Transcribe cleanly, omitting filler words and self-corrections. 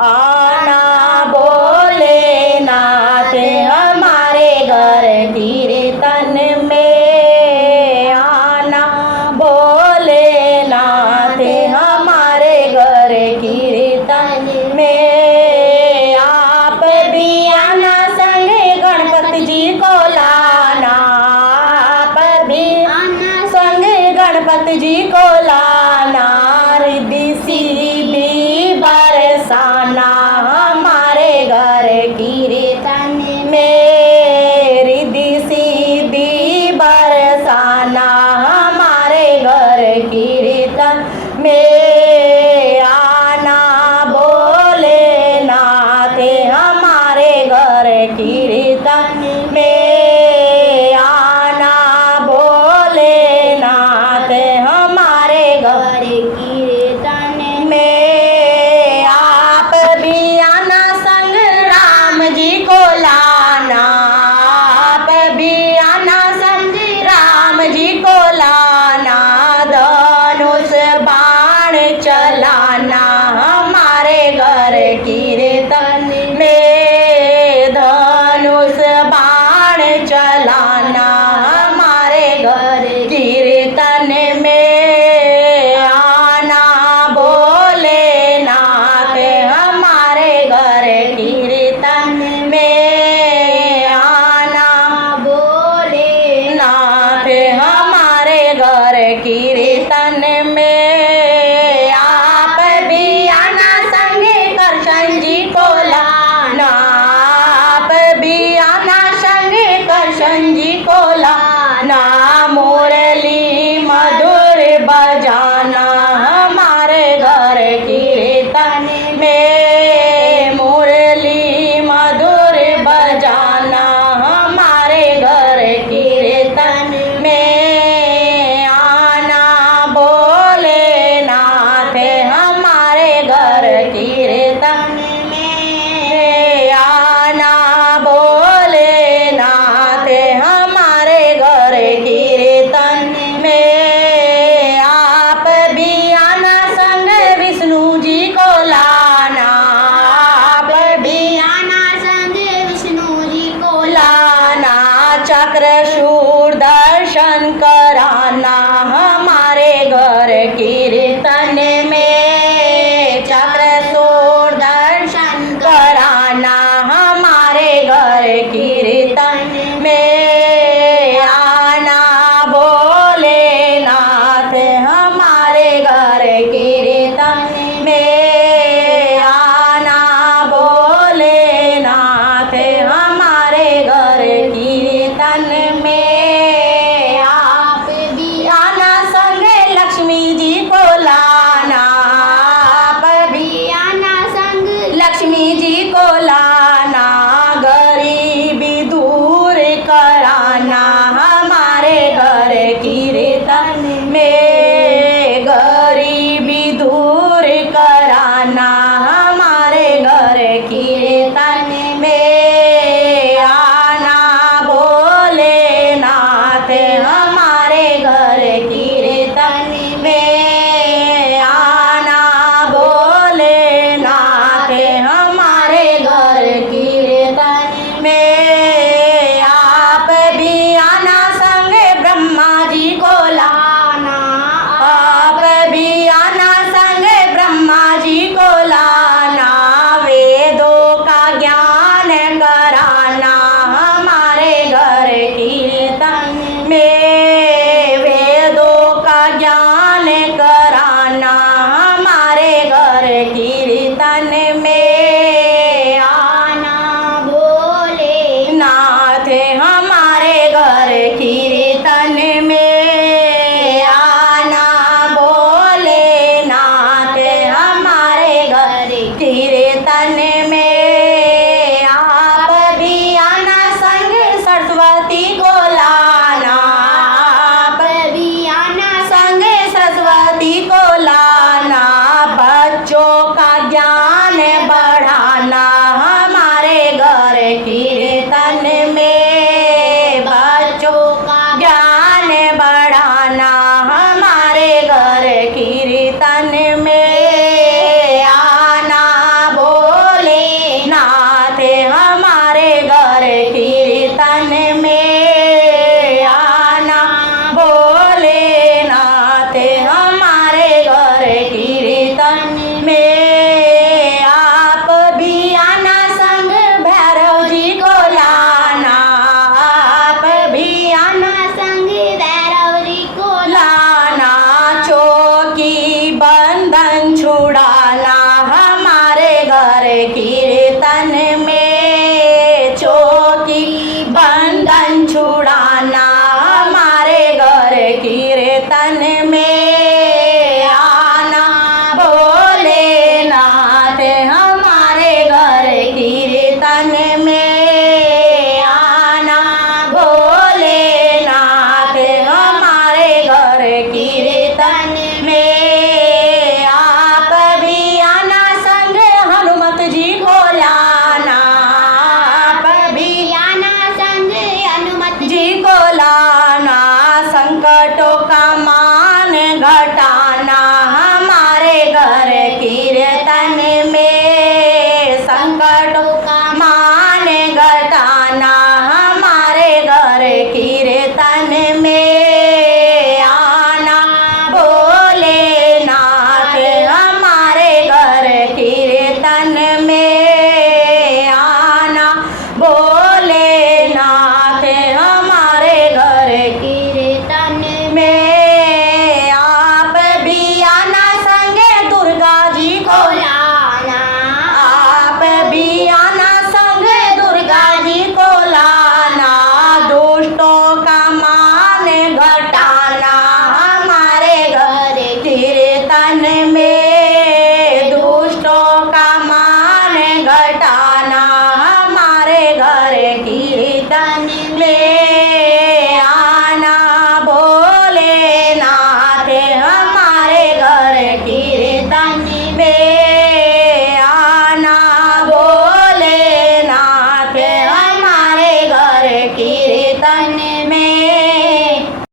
आना भोलेनाथ हमारे घर कीर्तन में, आना भोलेनाथ हमारे घर कीर्तन में। आप भी आना संग गणपति जी को लाना, आप भी आना संग गणपति जी को लाना। रिद्धि सिद्धि बरसाना हमारे घर कीर्तन में, रिद्धि सिद्धि बरसाना हमारे घर कीर्तन में। आना भोलेनाथ हमारे घर कीर्तन में, आना भोलेनाथ हमारे घर कीर्तन में। आप भी आना संग राम जी को लाना, आप भी आना संग राम जी को लाना। धनुष बाण चलाना हमारे घर कीर्तन में, धनुष बाण चलाना हमारे घर कीर्तन में। आना भोलेनाथ हमारे घर कीर्तन में, आना भोलेनाथ हमारे घर कीर्तन में। आप भी आना संग कृष्ण जी को लाना, आप भी आना संग कृष्ण जी को लाना। मुरली मधुर बजाना हमारे घर कीर्तन में, मुरली मधुर बजाना हमारे घर कीर्तन में। आना भोलेनाथ हमारे घर कीर्तन में, आना भोलेनाथ हमारे घर कीर्तन में। आप भी आना संग विष्णु जी को लाना, आप भी आना संग विष्णु जी को लाना। चक्रसूर दर्शन कराना हमारे घर कीर्तन में, चक्रसूर दर्शन कराना हमारे घर कीर्तन में। आना भोलेनाथ हमारे घर कीर्तन में, आना भोलेनाथ हमारे घर कीर्तन में। आप भी आना संग लक्ष्मी जी को लाना, आप भी आना संग लक्ष्मी जी को लाना। गरीबी दूर कराना हमारे घर कीर्तन में, गरीबी दूर कराना हमारे घर कीर्तन में। आना भोलेनाथ हमारे घर कीर्तन में, आना भोलेनाथ हमारे घर कीर्तन में। आप भी आना संग ब्रह्मा जी को लाना, आप भी आना संग ब्रह्मा जी को लाना। वेदों का ज्ञान कराना हमारे घर कीर्तन में, वेदों का ज्ञान कराना हमारे घर कीर्तन में। आना भोलेनाथ हमारे घर कीर्तन में, आना भोलेनाथ हमारे घर कीर्तन में। आप भी आना संग सरस्वती को लाना, आप भी आना संग सरस्वती को लाना। बच्चों का ज्ञान बढ़ाना हमारे घर कीर्तन में, बच्चों का ज्ञान बढ़ाना हमारे घर कीर्तन में। आना भो कीर्तन में, चौकी बंधन छुड़ाना हमारे घर कीर्तन में आना। भोलेनाथ हमारे घर कीर्तन में आना। भोलेनाथ हमारे घर कीर्तन में आप भी आना, संग हनुमत जी को लाना। आप भी आना संग हनुमत जी को लाना, संकटों का मान घटाना हमारे घर कीर्तन में। संकटों का मान घटाना हमारे घर कीर्तन में आना। भोलेनाथ हमारे घर कीर्तन में आना। भोलेनाथ हमारे घर कीर्तन में आप भी आना, संगे दुर्गा जी को लाना। आप भी आना, संगे दुर्गा जी को लाना। दुष्टों का मान घटाना हमारे घर कीर्तन में। दुष्टों का मान घटाना हमारे घर कीर्तन में